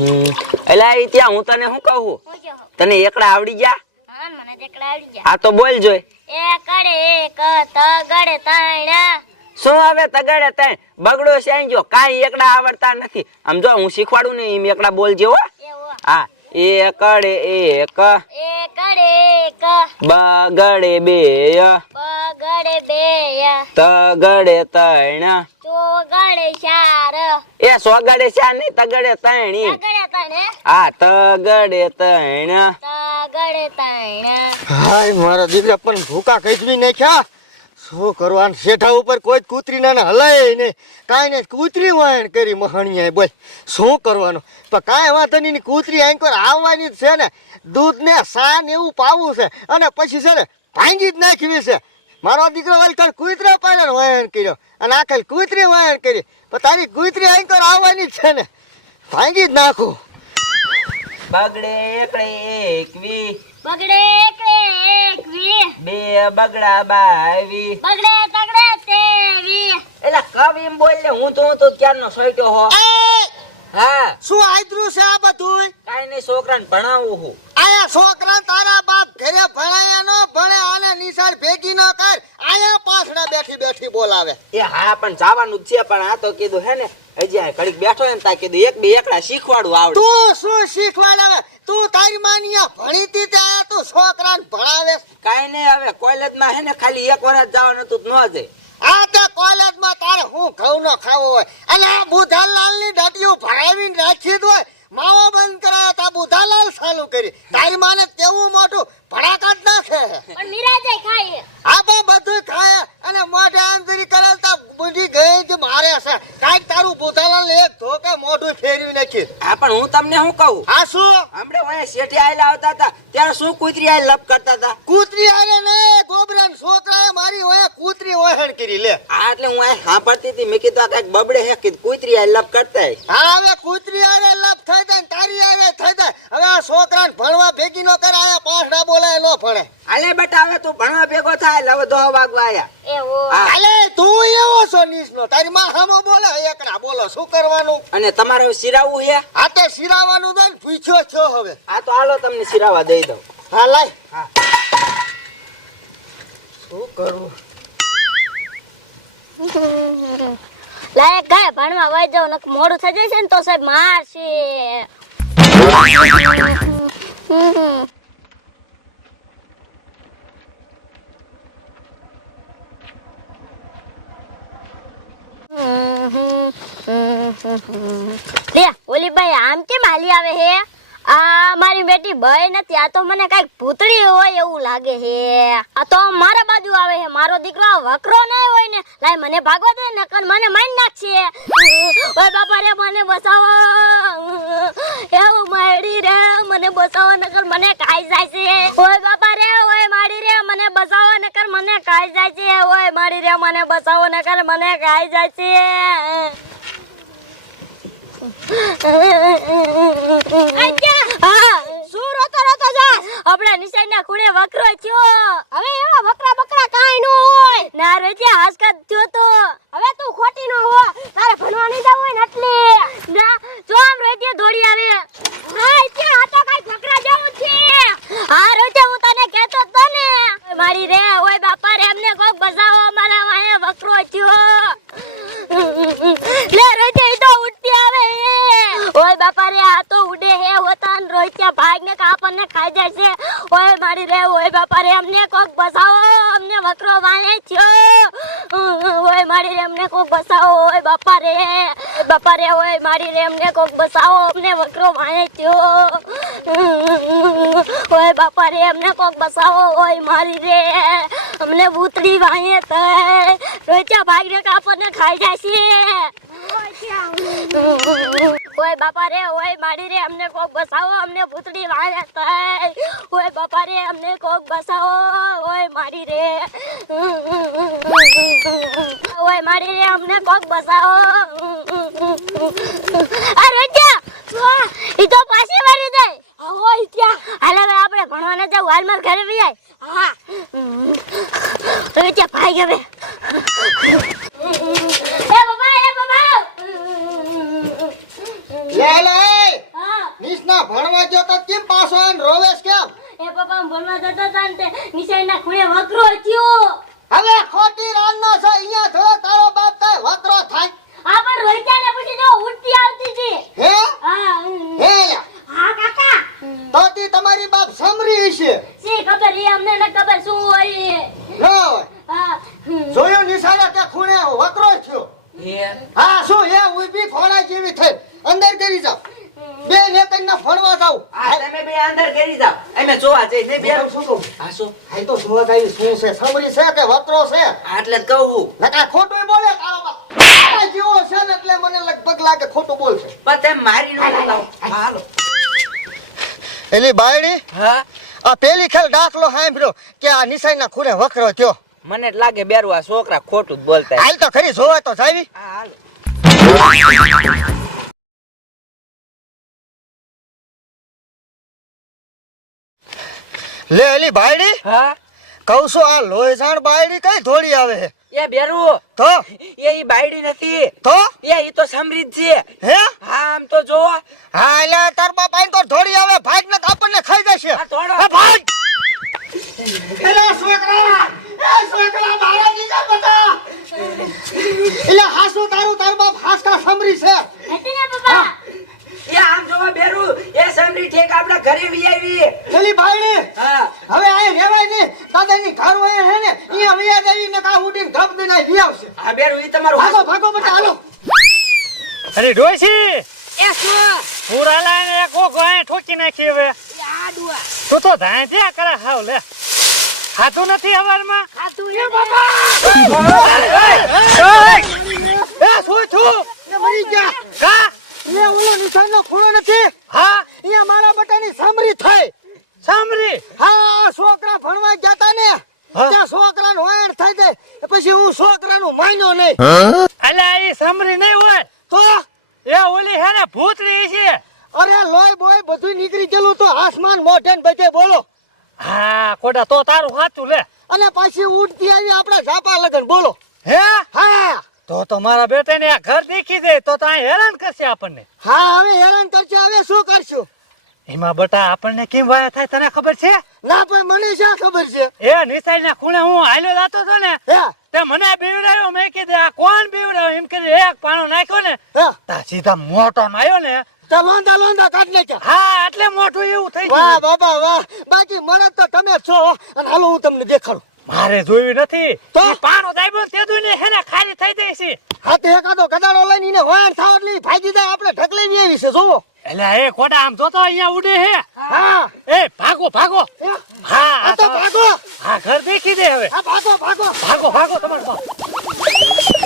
એલા ત્યાં હું તને શું કહું? તને એકડા આવડી ગયા? આ તો બોલ જોઈ એક એક તગડે તાણા. શું આવે તગડે તાણ? બગડો છે જો કાંઈ એકડા આવડતા નથી. આમ જો હું શીખવાડું ને એમ એકડા બોલ જેવો. હા એકડે એક એક એક બગડે બે બગડે બે તગડે ચાર એ સોગડે ચાર નહીં તગડે તણી. હા તગડે તણ. હાય મારા દીકરા પણ ભૂકા કચવી નાખ્યા. શું કરવાનું? શેઠા ઉપર કોઈ કૂતરી ના હલાય નહીં. કાંઈ ને કૂતરી વાયણ કરી મહાણીયા બોલ. શું કરવાનું? પણ કાંઈ વાંધો નહીં કૂતરી અહીં કોઈ આવવાની જ છે ને. દૂધ ને સાન એવું પાવું છે અને પછી છે ને ભાંગી જ નાખવી છે. મારો દીકરો વલકર કૂતરા પાછળ વાયણ કર્યો. અને આખલ કુતરી વાયણ કરી. પણ તારી કુતરી અહીં કોઈ આવવાની છે ને. ભાંગી જ નાખું. બગડે એકડે એકવી બગડે એકડે એકવી બે બગડા બાવી બગડે તગડે તેવી. એલા કવિ એમ બોલ ને હું તો હું તો ક્યારનો સોઈટો હો? હા. શું આદરું છે આ બધું કાઈ નહીં છોકરાને ભણાવું હું. આયા છોકરા તારા ઘરે ભણાયા નો ભણે આને નિશાળ ભેગી ન કર. આયા પાછળ બેઠી બેઠી બોલાવે. એ હા પણ જવાનું જ છે પણ આ તો કીધું હે ને હજી આ ઘડીક બેઠો એમ તા કીધું એક બે એકડા શીખવાડું આવડે. તું શું શીખવાડાવે? તું તારી માનિયા ભણીતી તે આયા તું છોકરાને ભણાવે કાઈ નહીં હવે કોલેજમાં હે ને ખાલી એક વર્ષ જવાનું તું ન જાય. આ તો કોલેજમાં તારે હું ઘઉં નો ખાવો હોય અને આ બુધાલાલની ડટીયું ભરાવીને રાખી જ હોય માવો બંધ કરાયો તા બુધાલાલ ચાલુ તારી માને તેવું મોટું ભડાકા જ નાખે. પણ નિરાજે ખાઈએ આપણે બધું ખાય અને મોઢે આંતરી કરે તો બુઢી ગઈ જ મારે છે. કાઈ તારું ભૂતાલા એક ધોકે મોઢું ફેરવી નાખી. હા પણ હું તમને શું કહું? આ શું? હમણે અહીંયા શેઠી આયેલા આવતા હતા ત્યારે શું કૂતરી આય લપ કરતા હતા? કૂતરી આરે ને ગોબરાન મારી ઓય કૂતરી ઓહણ કરી લે. હા એટલે હું આ સાંભળતી હતી. મેં કીધું આ કાંઈક બબડે હે કે કૂતરી આ લપ કરતા હે. હા હવે કૂતરી આરે લપ થઈ જાય તારી આરે થઈ જાય. હવે આ છોકરાને ભણવા ભેગી નો કરે આયા પાંચડા બોલાય નો ભણે. હાલે બેટા હવે તું ભણવા ભેગો થાય લવ દો વાગવા આયા. એવો. હા. અલે તું એવો છો નીસનો તારી માં હામો બોલે એકડા બોલો શું કરવાનું? અને તમારે સિરાવું હે? આ તો સિરાવાનું દન પૂછ્યો છો હવે. આ તો હાલો તમને સિરાવા દઈ દઉં. હા લાય. હા. શું ઓલી ભાઈ આમ કેમ હાલી આવે હે? આ મારી બેટી ભય નથી, આ તો મને કંઈક ભૂતળી હોય એવું લાગે હે. આ તો મારા બાજુ આવે હે, મારો દીકરો વકરો ના હોય ને, લાય મને ભાગવા દે, નકર મને મારી નાખશે. ઓય બાપા રે, મને બસાવો. એવું મારી રે, મને બસાવો, નકર મને ખાઈ જાય છે. ઓય બાપા રે, ઓય મારી રે, મને બસાવો, નકર મને ખાઈ જાય છે. ઓય મારી રે, મને બસાવો, નકર મને ખાઈ જાય છે. શું રોતો રોતો જાસ આપણા નિશાળના ખૂણે વકરો થયો. હવે એવા વકરા બકરા કાંઈ નો હોય. ના રોજે હાસકા થયો તો. હવે તું ખોટી નો હો. તારે ભણવા નહીં જવું હોય ને એટલે. ના જો આમ રોજે દોડી આવે. હા એટલે આ તો કાંઈ વકરા જેવું છે. હા રોજે હું તને કહેતો તો ને. મારી રે ઓય બાપા રે એમને કોક બસાવો મારા વાહે વકરો થયો લે રોજે ઈ તો ઉડતી આવે ઓય બાપા રે આ તો ઉડે હે હોતાન રોજ્યા ભાગ ને કાપને ખાઈ જશે ઓય મારી રે, ઓય બાપા રે, અમને કોક બસાવો, અમને વકરો વાણે થયો. ઓય મારી રે, અમને કોક બસાવો, ઓય બાપા રે. બાપા રે, ઓય મારી રે, અમને કોક બસાવો, અમને વકરો વાણે થયો. ઓય બાપા રે, અમને કોક બસાવો, ઓય મારી રે. અમને ભૂતડી વાણે થાય રોચા ભાગ ને કાપને ખાઈ છે. ઓય બાપા રે ઓય મારી રે અમને કોક બસાવો અમને ભૂતડી વાળા થાય. ઓય બાપા રે અમને કોક બસાવો ઓય મારી રે. ઓય મારી રે અમને કોક બસાવો. અરે જા ઈ તો પાછી મારી દે ઓય ત્યાં. હાલે આપણે ભણવાના જાવ હાલ માર ઘરે બી જાય. હા. ત્યાં ભાઈ હવે. એ બાબા એ! બાબા લે લે ગયો તો કેમ પાછો આવીને રોવેશ કેમ? એ પપ્પા હું ભણવા જતો ને તે નિશાળના ખૂણે વકરો થયો. હવે ખોટી રાનનો છે અહીંયા થોડો તારો બાપ કાંઈ વકરો થાય. આ પણ રોહિત્યાને પૂછી જો ઉડતી આવતી હતી. હે? હા હે હા કાકા. તો તી તમારી બાપ સમરી છે શી ખબર? એ અમને ન ખબર શું હોય એ. ન હા. જોયું નિશાળે કે ખૂણે વકરો થયો? હા. શું હે ઊભી ફોડા જેવી થઈ. અંદર કરી જાવ બે નેકરના ફળવા જાવ તમે બે અંદર કરી જાવ અમે જોવા જઈ ને બે શું કહું? હા શું? આ તો જોવા જાય શું છે સમરી છે કે વકરો છે? એટલે જ કહું નકા ખોટું બોલે તારો જેવો છે ને એટલે મને લગભગ લાગે ખોટું બોલશે. પણ તમે મારી નો લાવો હાલો. એલી બાયડી? હા? આ પેલી ખેલ દાખલો સાંભળ્યો કે આ નિશાળના ખૂણે વકરો થયો. મને લાગે બેરું આ છોકરા ખોટું જ બોલતા હાલ તો ખરી જોવા તો જાવી. હાલો. લે એલી બાયડી? હા? કહું છું આ લોહીજાણ બાયડી કઈ થોડી આવે છે? એ બેરું તો? એ ઈ બાયડી નથી. તો? એ ઈ તો સમૃદ્ધ છે. હે? હા આમ તો જો હા એટલે તાર બાપા તો થોડી આવે ભાગ ને તો આપણને ખાઈ જશે. આ ભાગ એલા છોકરા એ છોકરા મારા નીચે બતા એલા હાસુ તારું તાર બાપ હાસકા સમરી છે હતી ને પપ્પા એ આમ જોવા બેરું એ સમરી ઠેક આપણા ઘરે વી આવી પેલી બાયડી હા હવે આ રેવાય ને દાદાની ઘર હોય હે ને અહીંયા વિયા દેવી ને કા ઉડીને ધબ દઈને વી આવશે આ બેરું ઈ તમારું ભાગો ભાગો બટા હાલો. અરે ડોશી! એ શું? પૂરા લાઈને એક ઓઘો અહીં ઠોકી નાખી હવે. એ આ ડુઆ તો તો ધાંધ્યા કરે હાવ લે. ખાતું નથી હવારમાં? ખાતું એ પપ્પા એ શું છું ને મરી ગયા કા એ ઓલો નિશાનનો ખૂણો નથી હા અહીંયા મારા બટાની સામરી થઈ સામરી હા છોકરા ભણવા ગયા તા ને ત્યાં છોકરાનું વાયણ થઈ જાય પછી હું છોકરાનું માન્યો એ સામરી નહીં હોય? તો? એ ઓલી હે ને ભૂતરી છે. અરે લોય બોય બધું નીકળી ગયેલું તો આસમાન મોઢે ને બધે બોલો. હા કોડા તો તારું સાચું લે. અને પાછી ઉડતી આવી આપણા ઝાપા લગન બોલો. હે? હા. તો તો મારા બેટાને આ ઘર દેખી દે તો તો હેરાન કરશે આપણને. હા હવે હેરાન કરશે હવે શું કરશું? એમાં બટા આપણને કેમ વાયા થાય તને ખબર છે? ના પણ મને શા ખબર છે? એ નિસાઈ ના ખૂણે હું હાલ્યો જાતો હતો ને હે? તે મને બીવડાવ્યો મેં કીધું આ કોણ બીવડાવ્યો એમ કરી એક પાણો નાખ્યો ને હે. તા સીધા મોટો નાયો ને. લોંદા લોંદા કાઢ નાખ્યા. હા એટલે મોટું એવું થઈ વાહ બાબા વાહ બાકી મને તો તમે છો હો. અને હાલો હું તમને દેખાડું. મારે જોયું નથી. તો? પાણો દાઈબો તે દુને હે ને ખાલી થઈ જાય છે. તે એકાદો ગદાડો લઈને ઈને વાણ થાવ એટલે ભાગી જાય. આપણે ઢકલે ની આવી છે જોવો. એટલે એ કોડા આમ જોતો અહીંયા ઉડે હે. હા. એ ભાગો ભાગો. હે? હા આ તો ભાગો. હા ઘર દેખી દે હવે. ભાગો ભાગો. ભાગો ભાગો તમારું